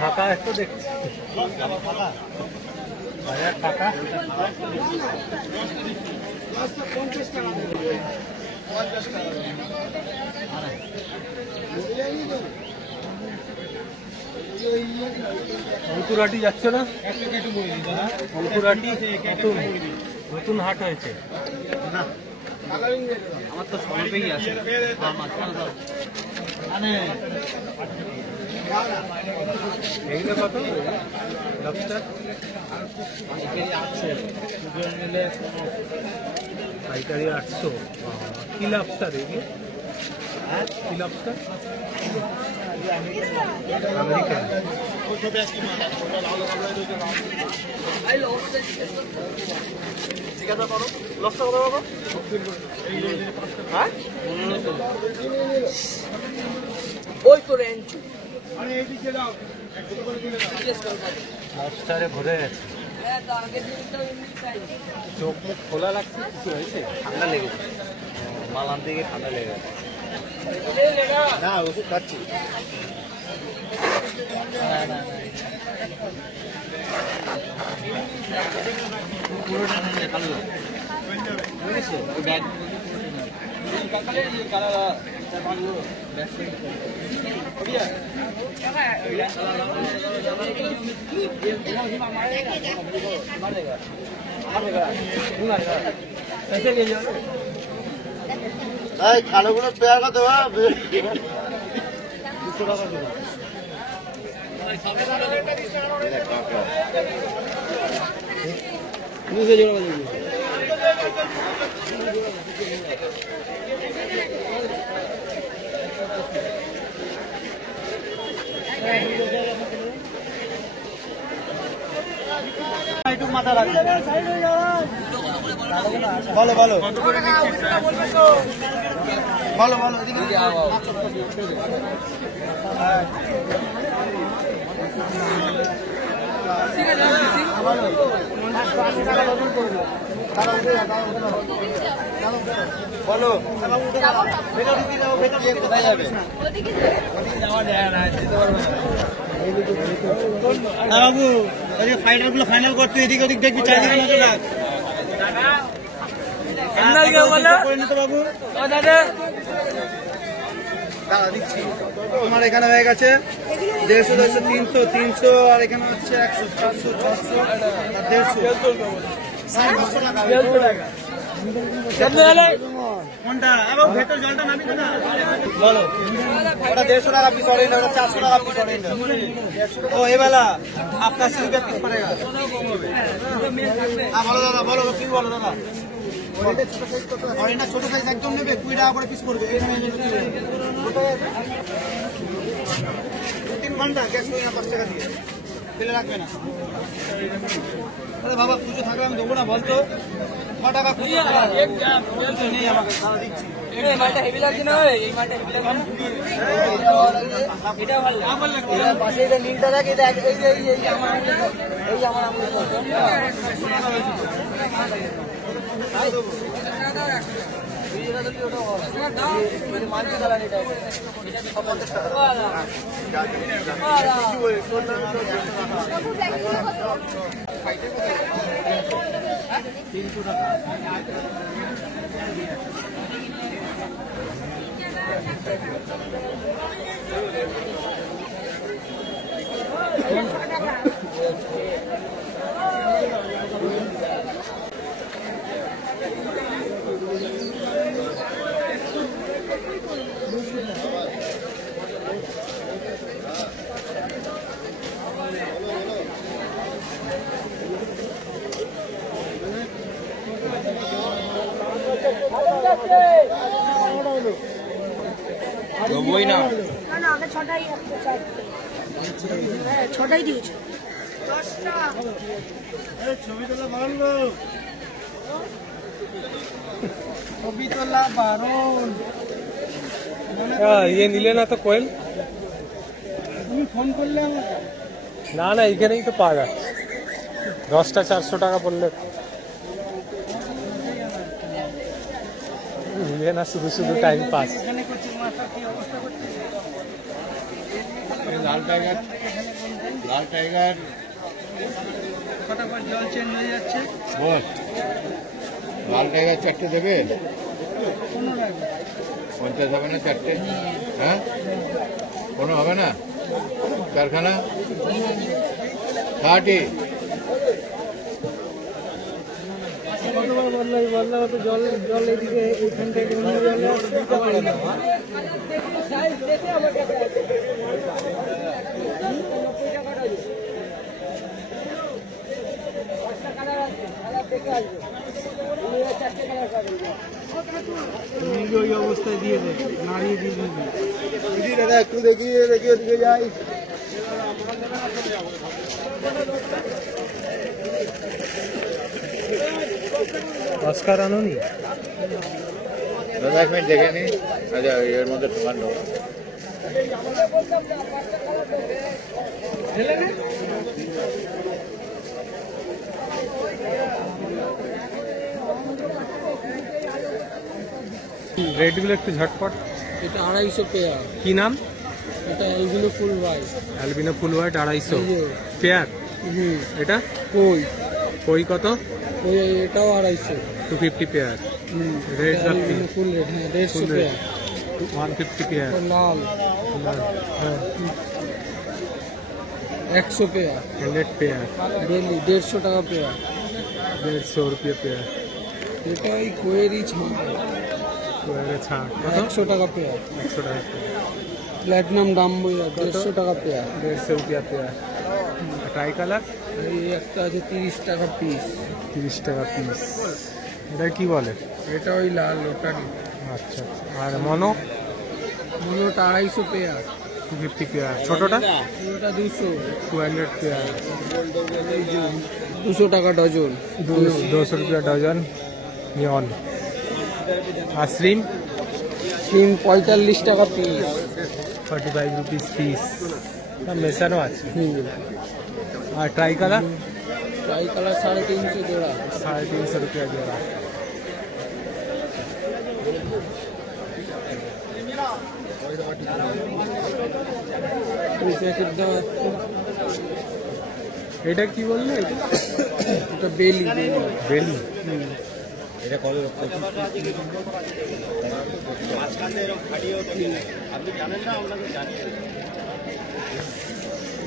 ফাঁকা একটু দেখছি বাজার ফাঁকা। অঙ্কুরহাটি যাচ্ছে না? অঙ্কুরহাটি নতুন হাট হয়েছে। আমার তো সবেই আছে এইটা কত লবস্টার? পাইকারি 800। কি লবস্টার এগুলো? কি লবস্টার? আমেরিকান। লবস্টারে ভরে গেছে। চোখ মুখ খোলা লাগছে, কিছু হয়েছে? ঠান্ডা লেগেছে, মালাম থেকে ঠান্ডা লেগে গেছে। না ওষুধ খাচ্ছি। পুরোটা ঠান্ডা কালো বুঝেছো? ওই ব্যাগ খানাগুলো পেয়ার কত 200 টাকা দেবো। মাথা রাখবে বলো বলো বলো বলো বলো কোথায় যাবে? বাবু ওই ফাইনাল গুলো ফাইনাল করতে এদিক ওদিক দেখবি, চারিদিকে নজর রাখ। বাবু দিচ্ছি আমার এখানে হয়ে গেছে 150, 200, 300, 300 আর এখানে হচ্ছে 100, 400, 400 আর 150 কোনটা? ভেতর জলটা নাবি না বলো। ওটা 150 টাকা পিস অরেঞ্জ, ওটা 400 টাকা পিস অরেঞ্জ। ও এ বেলা আপনার সিলকে পিস পড়েগা। বলো দাদা বলো কি বলো দাদা? অরেঞ্জটা ছোট সাইজ একদম নেবে, 20 টাকা করে পিস পড়বে। 3 ঘন্টা গ্যাস করি না 5 টাকা দিয়ে ফেলে রাখবে না। আরে বাবা পুজো থাকলে আমি দেবো না বলতো? 6 টাকা নেই আমাকে দাদা দিচ্ছি। এই মালটা হেভি লাগছে না? এই মালটা হেভি লাগছে না? এটা ভালো লাগে। এর পাশে এটা নীলটা দেখ, এটা এই আমার দেবই না না আগে ছটাই ছটাই দিয়েছে। ছবি তোলা বারণ গো, ছবি তোলা বারণ। ইয়ে নিলে না তো কোয়েল? তুমি ফোন করলে আমাকে? না না এখানেই তো পাওয়া যাচ্ছে। 10টা 400 টাকা পড়লে নিলে না, শুধু শুধু টাইম পাস। এখানে করছি মাছটা কি অবস্থা করছে? লাল টাইগার, লাল টাইগার ফটাফট জল চেঞ্জ হয়ে যাচ্ছে। বল, লাল টাইগার 4টে দেবে? 50 হবে না 4টে? হ্যাঁ, কোনো হবে না? 4খানা 60। কতবার বদলাবো তো জল জল এদিকে এইখান থেকে অন্য জলে দিতে পারে না। ওই অবস্থায় দিয়ে দেয়, নাড়িয়ে দিয়ে দিবি। দাদা একটু দেখিয়ে দেখিয়ে দিকে যাই। অস্কার আনোনি? দাদা 1 মিনিট দেখে নি। আচ্ছা, এর মধ্যে তোমার নেব। রেটগুলো একটু ঝটপট। এটা 250 পেয়ার। কি নাম? এটা এলবিনো ফুল হোয়াইট। অ্যালবিনো ফুল হোয়াইট 250 পেয়ার। এটা কই কই কত? কই এটাও 250। 250 পেয়ার। রেড এলবিনো ফুল রেড, হ্যাঁ 150 পেয়ার। 150 পেয়ার। লাল হ্যাঁ 100 পেয়ার। 100 পেয়ার। ডেলি 150 টাকা পেয়ার। 150 रुपये पेयर। এটা ওই কোয়েরই ছাড়, ছাড় 100 টাকা পেয়ার। 100 টাকা প্ল্যাটিনাম ডাম্বুয়া 150 টাকা পেয়ার। 150 रुपया पेयर। ট্রাই কালার এই একটা আছে 30 টাকা পিস। 30 টাকা পিস। এটা কি বলে? এটা ওই লাল ওটারই। আচ্ছা, আর মনো মনোটা 250 পেয়ার। 250 পেয়ার। ছোটটা ওটা 200 200 পেয়ার। 200 টাকা ডজন। 200 रुपया डजन नियॉन। আর শ্রিম সিম 45 টাকা পিস। 45 rupees piece. মেশানো আছে। আর ট্রাই কালার ট্রাই কালার 350 জোড়া। 350 रुपया जोड़ा। ওই প্যাকেট দাও। এটা কি বললে? এটা বেলি বেলি। এটা কবে? আপনি জানেন না, আপনাকে জানিয়ে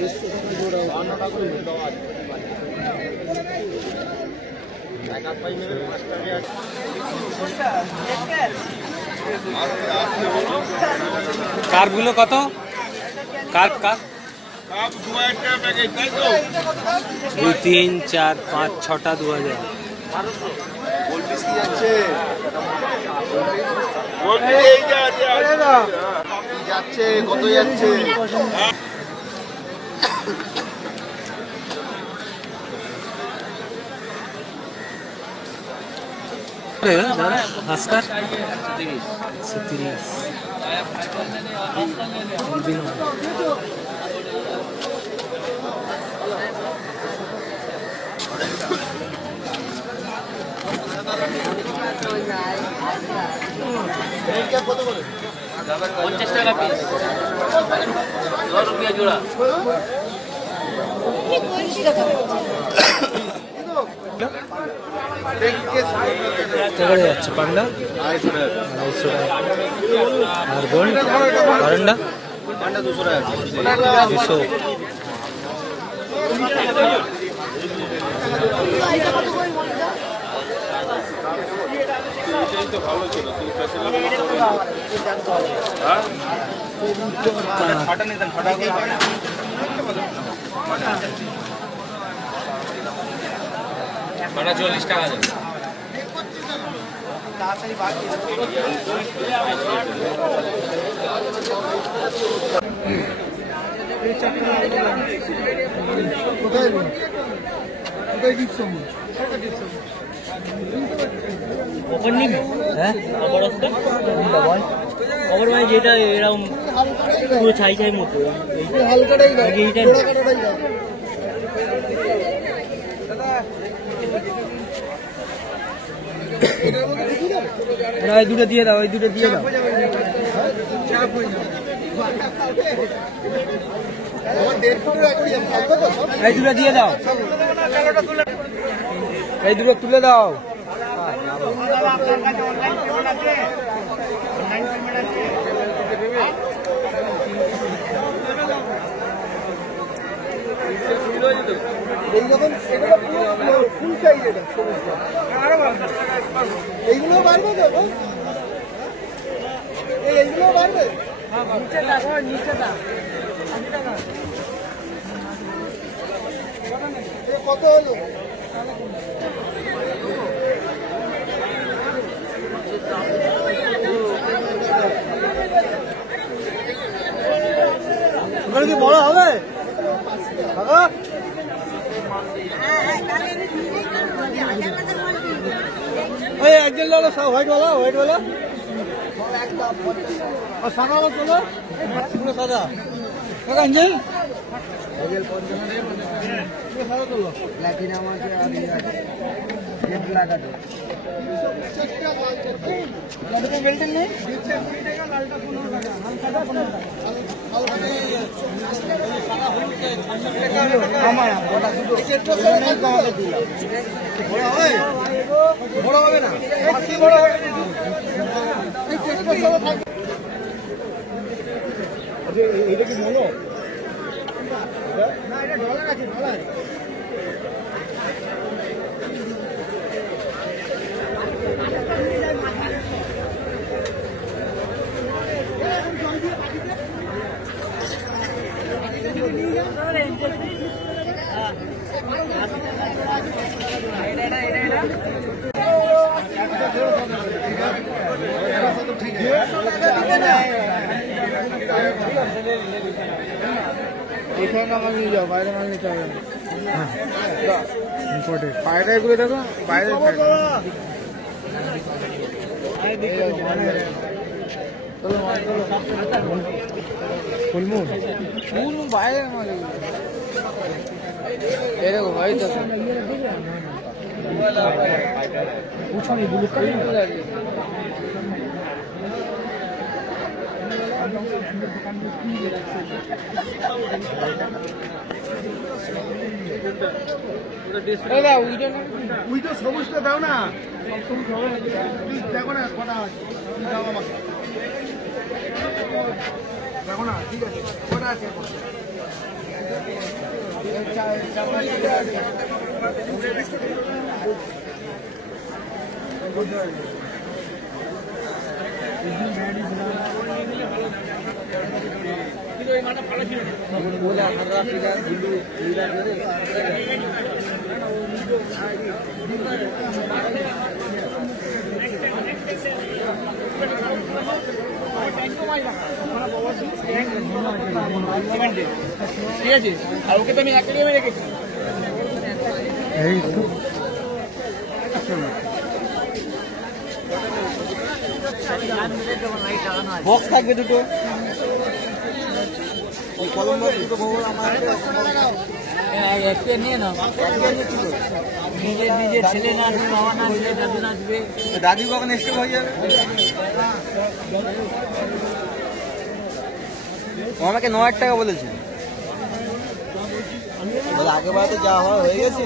150 টাকা জোড়া। কার্পগুলো কত? কার্প 2, 3, 4, 5, 6টা 2000। যাচ্ছে কত যাচ্ছে? ভাস্কর 30। কত করে? 50 টাকা পিস, 10 রুপিয়া জোড়া। এবারে যাচ্ছে পান্ডা 250 টাকা। আর গোল্ড পান্ডা 200 টাকা। 200। ভাড়া 40 টাকা দেবে। কখন নিবি? হ্যাঁ খবর আসবে খবর, মানে যেটা এরকম পুরো ছাই ছাই মতো এইটা ওই দুটো দিয়ে দাও, ওই দুটো দিয়ে দাও। এই দুটো দিয়ে দাও, এই দুটো তুলে দাও। এইরকম এগুলো ফুল সাইজ, এটা এইগুলো বাড়বে তো, এইগুলো বাড়বে কত হলো? ওখানে কি বড় হবে কাকা? ওই একজন লো হোয়াইট वाला और सादा वाला चलो पूरा सादा काका अंजल सादा चलो प्लैटिना में रेड लगा दो बेल्ट नहीं लालटा 15 টাকা हम सादा 15 টাকা और सादा হলুদ আমার ওটা দুটো একটু নেই কমাতে দিলাম বড় হবে না বেশি বড় হবে এই চেষ্টা সব থাকে। আচ্ছা এইটা কি মনো না, এটা ডলার আছে, ডলার এখানে মাল নিয়ে যাও, বাইরে মাল নিতে হবে। পায়রা এগুলো দেখো, বাইরে ফুলমুন বাইরে মাল এরকম ভাই তো পুছনি ব্লু কালার উইটা সবুজটা দাও না, দেখো না কটা দাও আমাকে, দেখো না ঠিক আছে কটা আছে ঠিক আছে। আর ওকে তো আমি অ্যাকুয়ারিয়ামে রেখেছি। এই তো বক্স থাকবে দুটো, কলম দুটো গোবর আমার একটা নিয়ে নাও, নিজের ছেলে নাচবে, বাবা নাচবে, দাদু নাচবে, দাদি কখন এসে হয়ে যাবে। ও আমাকে 9,000 টাকা বলেছে, বলে আগে বাড়িতে যা হয়ে গেছে।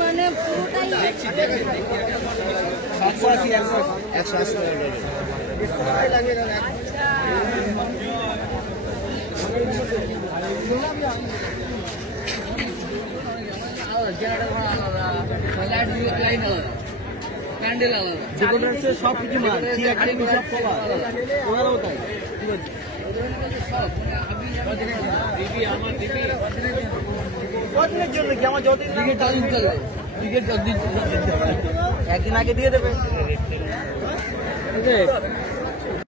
মানে পুরোটাই 180 সব কিছু মাল ওনারাও তাই। কদিনের জন্য কি আমার যতদিন একদিন আগে দিয়ে দেবে।